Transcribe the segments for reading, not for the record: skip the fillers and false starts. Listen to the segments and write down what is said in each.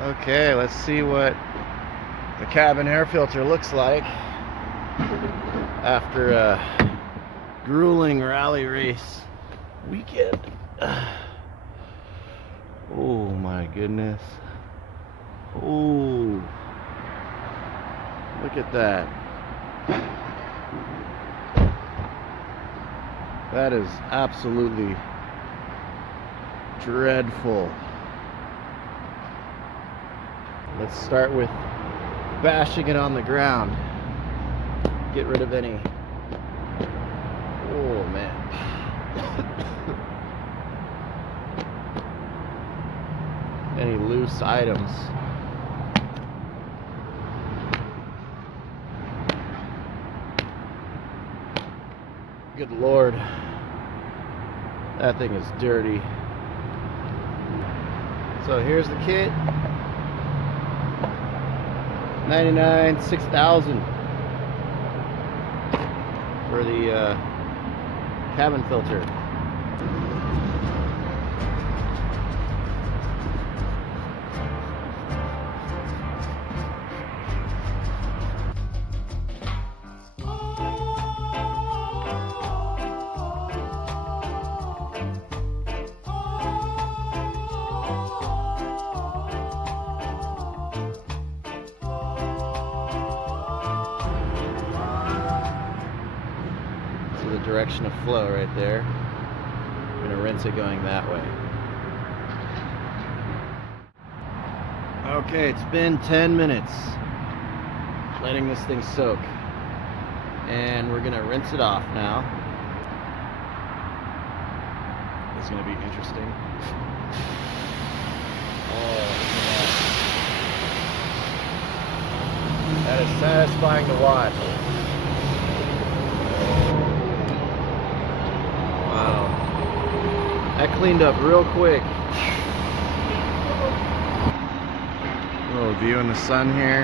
Okay, let's see what the cabin air filter looks like after a grueling rally race weekend. Oh my goodness. Oh, look at that. That is absolutely dreadful. Let's start with bashing it on the ground. Get rid of any, oh man. Any loose items. Good Lord. That thing is dirty. So here's the kit. 99 6000 for the cabin filter. The direction of flow right there. I'm going to rinse it going that way. Okay, it's been 10 minutes letting this thing soak, and we're going to rinse it off now. This is going to be interesting. Oh, look at that. That is satisfying to watch. That cleaned up real quick. A little view in the sun here.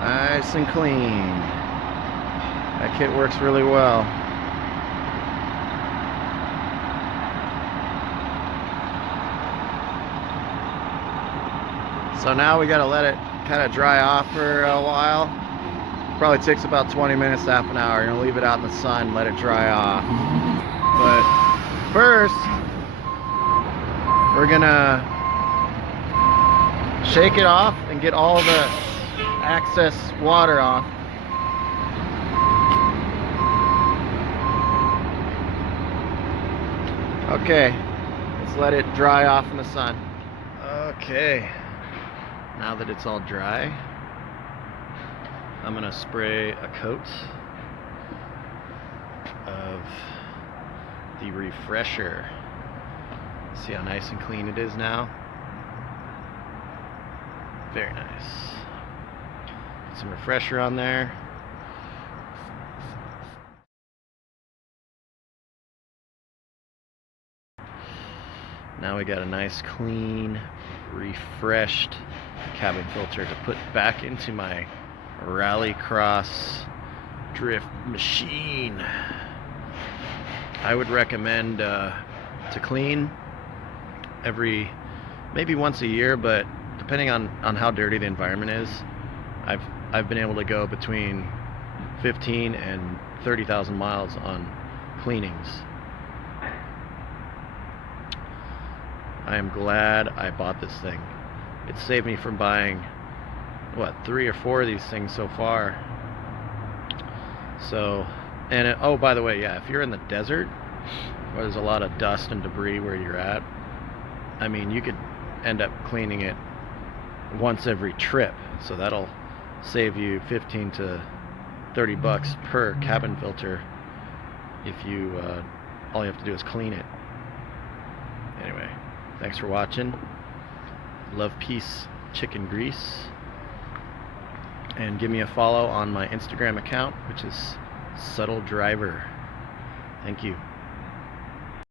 Nice and clean. That kit works really well. So now we gotta let it kind of dry off for a while. Probably takes about 20 minutes, half an hour. You're gonna leave it out in the sun, let it dry off. But first, we're gonna shake it off and get all the excess water off. Okay, let's let it dry off in the sun. Okay, now that it's all dry, I'm gonna spray a coat of the refresher. See how nice and clean it is now? Very nice. Get some refresher on there. Now we got a nice, clean, refreshed cabin filter to put back into my Rallycross drift machine. I would recommend to clean maybe once a year, but depending on how dirty the environment is, I've been able to go between 15 and 30,000 miles on cleanings. I am glad I bought this thing. It saved me from buying, what, 3 or 4 of these things so far. So, and oh, by the way, yeah, if you're in the desert where there's a lot of dust and debris where you're at, I mean, you could end up cleaning it once every trip. So that'll save you 15 to 30 bucks per cabin filter if you all you have to do is clean it. Anyway, thanks for watching. Love, peace, chicken grease. And give me a follow on my Instagram account, which is Subtle Driver. Thank you.